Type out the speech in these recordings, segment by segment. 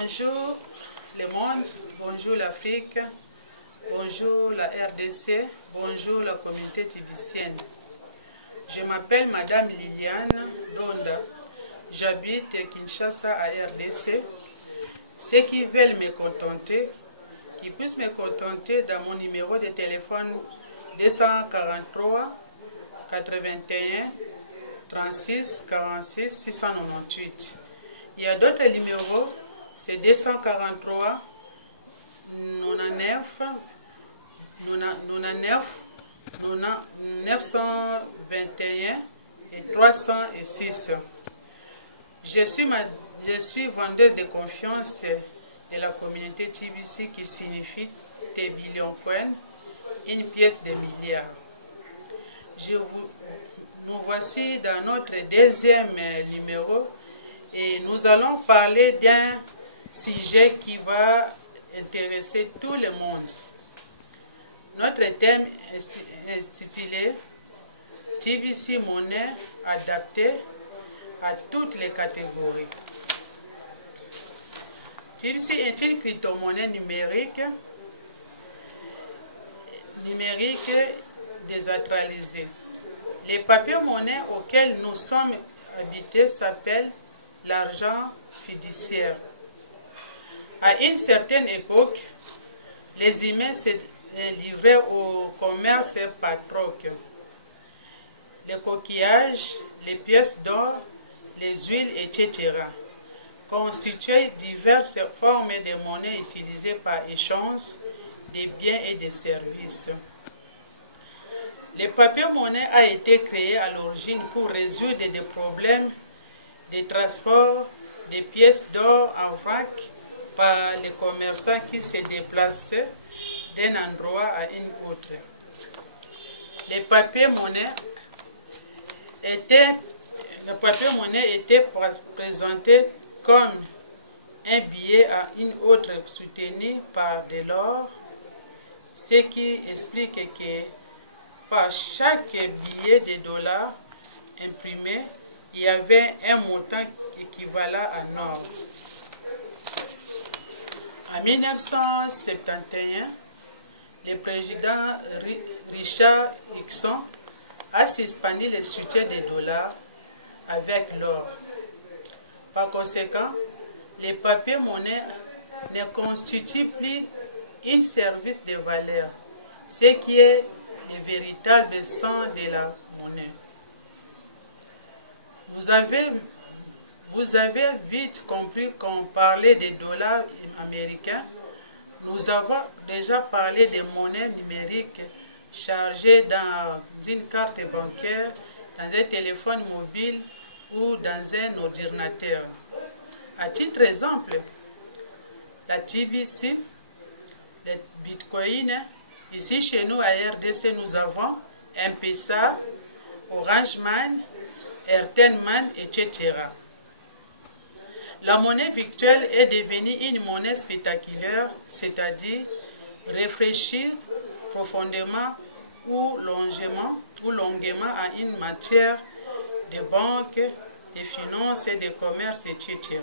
Bonjour le monde, bonjour l'Afrique, bonjour la RDC, bonjour la communauté tibicienne. Je m'appelle Madame Liliane Donda. J'habite Kinshasa à RDC. Ceux qui veulent me contenter, qui puissent me contenter dans mon numéro de téléphone 243 81 36 46 698. Il y a d'autres numéros, c'est 243 99 99 921 et 306. Je suis vendeuse de confiance de la communauté TBC, qui signifie T-billion point, une pièce de milliard. Nous voici dans notre deuxième numéro et nous allons parler d'un sujet qui va intéresser tout le monde. Notre thème est intitulé TBC monnaie adaptée à toutes les catégories. TBC est une crypto-monnaie numérique décentralisée. Les papiers-monnaies auxquels nous sommes habités s'appellent l'argent fiduciaire. À une certaine époque, les humains se livraient au commerce par troc. Les coquillages, les pièces d'or, les huiles, etc. constituaient diverses formes de monnaie utilisées par échange des biens et des services. Le papier-monnaie a été créé à l'origine pour résoudre des problèmes de transport des pièces d'or en vrac par les commerçants qui se déplaçaient d'un endroit à un autre. Le papier-monnaie était présenté comme un billet à une autre soutenu par de l'or, ce qui explique que par chaque billet de dollars imprimé, il y avait un montant équivalent en or. En 1971, le président Richard Nixon a suspendu le soutien des dollars avec l'or. Par conséquent, les papiers-monnaies ne constituent plus un service de valeur, ce qui est le véritable sang de la monnaie. Vous avez vite compris qu'on parlait des dollars américains. Nous avons déjà parlé des monnaies numériques chargées dans une carte bancaire, dans un téléphone mobile ou dans un ordinateur. À titre d'exemple, la TBC, le Bitcoin, ici chez nous à RDC, nous avons M-Pesa, Orange Man, Airtel Man, etc. La monnaie virtuelle est devenue une monnaie spectaculaire, c'est-à-dire réfléchir profondément ou longuement à une matière de banque, de finances, de commerce, etc.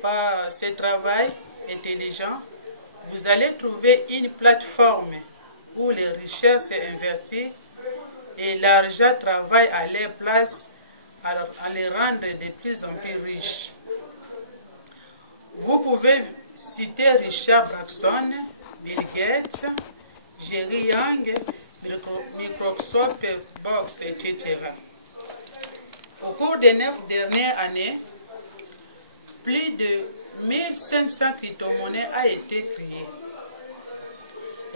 Par ce travail intelligent, vous allez trouver une plateforme où les richesses investies et l'argent travaillent à leur place, à les rendre de plus en plus riches. Vous pouvez citer Richard Branson, Bill Gates, Jerry Yang, Microsoft Box, etc. Au cours des 9 dernières années, plus de 1500 crypto-monnaies ont été créées.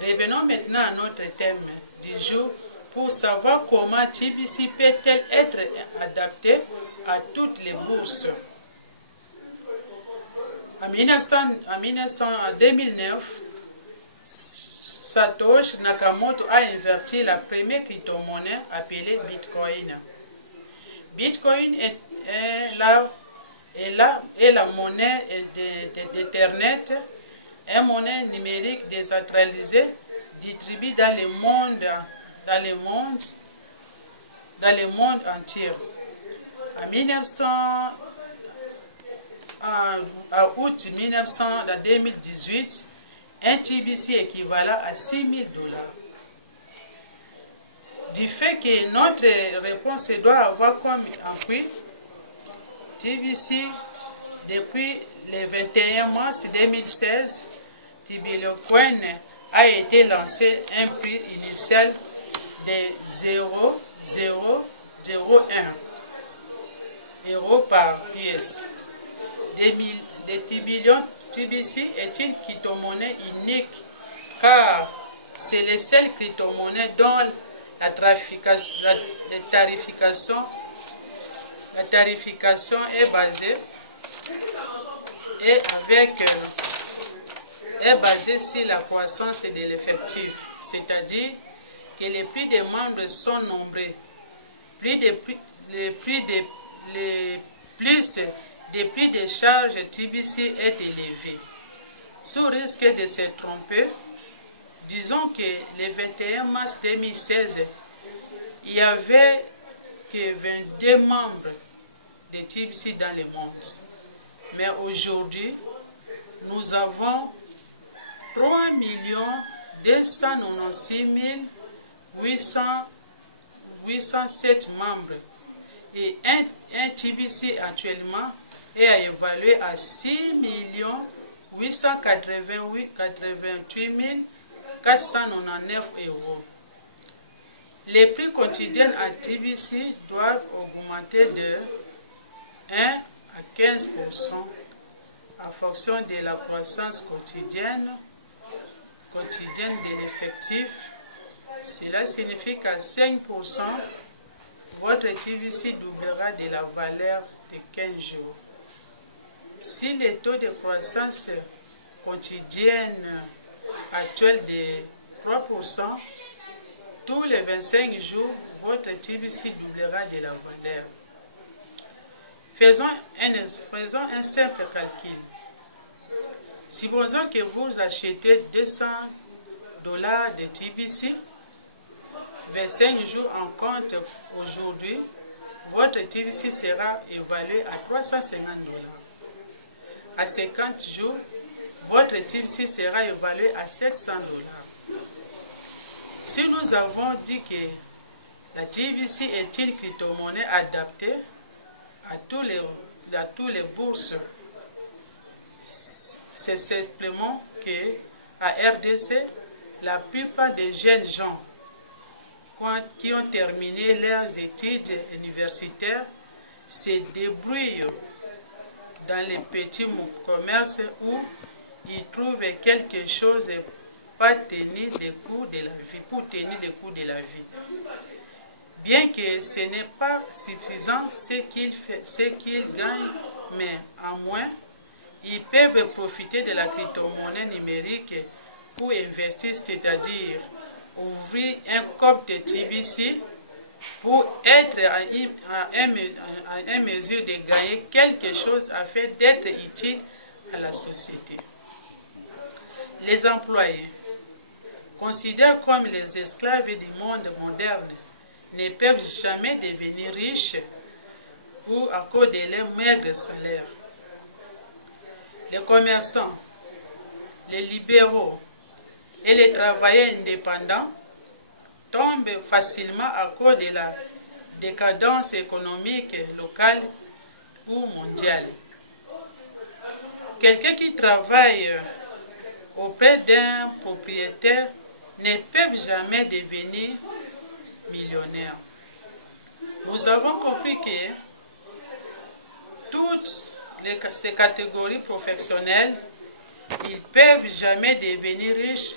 Revenons maintenant à notre thème du jour pour savoir comment TBC peut-elle être adaptée à toutes les bourses. En 2009, Satoshi Nakamoto a inventé la première crypto-monnaie appelée Bitcoin. Bitcoin est la monnaie d'Internet, une monnaie numérique décentralisée distribuée dans le monde entier. En à août 2018, un TBC équivalent à $6 000. Du fait que notre réponse doit avoir comme appui TBC depuis le 21 mars 2016, TBLcoin a été lancé un prix initial de 0,001 € par pièce. TBC est une crypto-monnaie unique car c'est le seul crypto-monnaie dont la tarification est basée sur la croissance de l'effectif, c'est-à-dire que les prix des membres sont nombreux. Plus le prix de charge TBC est élevé. Sous risque de se tromper, disons que le 21 mars 2016, il n'y avait que 22 membres de TBC dans le monde. Mais aujourd'hui, nous avons 3 296 807 membres et un TBC actuellement est évalué à 6 888 499 €. Les prix quotidiens en TBC doivent augmenter de 1 à 15% en fonction de la croissance quotidienne de l'effectif. Cela signifie qu'à 5%, votre TBC doublera de la valeur de 15 jours. Si le taux de croissance quotidienne actuel de 3%, tous les 25 jours, votre TBC doublera de la valeur. Faisons un simple calcul. Supposons que vous achetez $200 de TBC, 25 jours en compte aujourd'hui, votre TBC sera évalué à $350. À 50 jours, votre TBC sera évalué à $700. Si nous avons dit que la TBC est une crypto-monnaie adaptée à tous les bourses, c'est simplement que à RDC, la plupart des jeunes gens qui ont terminé leurs études universitaires se débrouillent dans les petits commerces où ils trouvent quelque chose pour tenir le coût de la vie. Bien que ce n'est pas suffisant ce qu'ils gagnent, mais en moins, ils peuvent profiter de la crypto-monnaie numérique pour investir, c'est-à-dire ouvrir un compte de TBC pour être en mesure de gagner quelque chose afin d'être utile à la société. Les employés, considérés comme les esclaves du monde moderne, ne peuvent jamais devenir riches ou à cause de leurs maigres salaires. Les commerçants, les libéraux et les travailleurs indépendants tombent facilement à cause de la décadence économique locale ou mondiale. Quelqu'un qui travaille auprès d'un propriétaire ne peut jamais devenir millionnaire. Nous avons compris que toutes ces catégories professionnelles, ils ne peuvent jamais devenir riches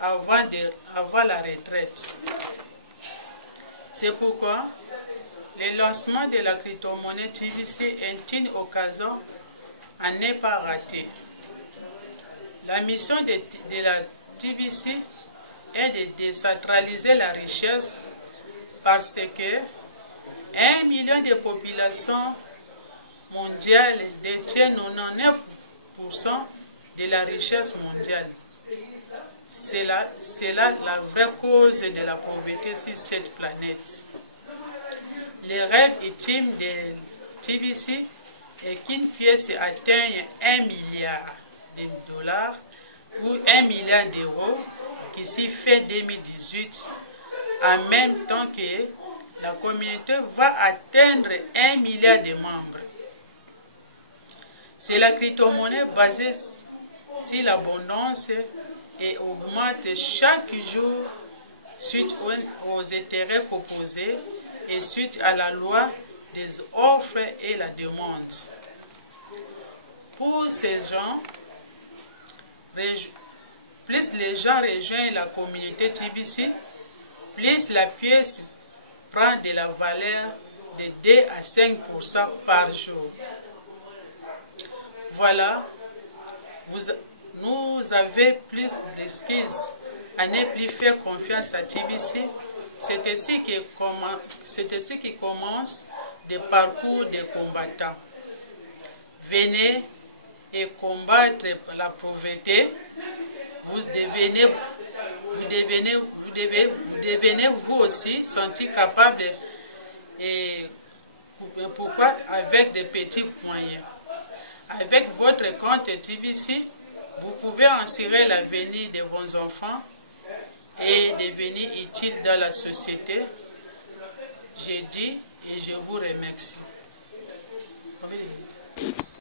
avant la retraite. C'est pourquoi le lancement de la crypto-monnaie TBC est une occasion à ne pas rater. La mission de la TBC est de décentraliser la richesse parce que 1 million de populations mondiales détiennent 99% de la richesse mondiale. C'est là la vraie cause de la pauvreté sur cette planète. Le rêve ultime de TBC et qu'une pièce atteigne 1 milliard de dollars ou 1 milliard d'euros, qui s'y fait 2018, en même temps que la communauté va atteindre 1 milliard de membres. C'est la crypto-monnaie basée sur l'abondance et augmente chaque jour suite aux intérêts proposés et suite à la loi des offres et la demande. Pour ces gens, plus les gens rejoignent la communauté TBC, plus la pièce prend de la valeur de 2 à 5% par jour. Voilà, nous avons plus d'excuses à ne plus faire confiance à TBC. C'est ainsi qui commence le parcours des combattants. Venez et combattre la pauvreté. Vous devenez vous aussi sentir capable, et pourquoi avec des petits moyens. Avec votre compte TBC, vous pouvez assurer l'avenir de vos enfants et devenir utile dans la société. Je dis et je vous remercie.